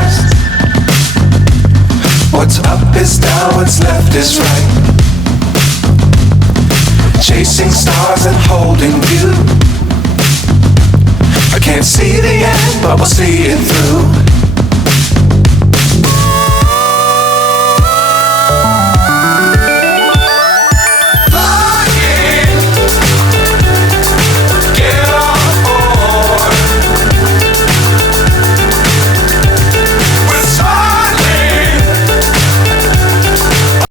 past. What's up is down, what's left is right. Chasing stars and holding you. I can't see the end, but we'll see it through.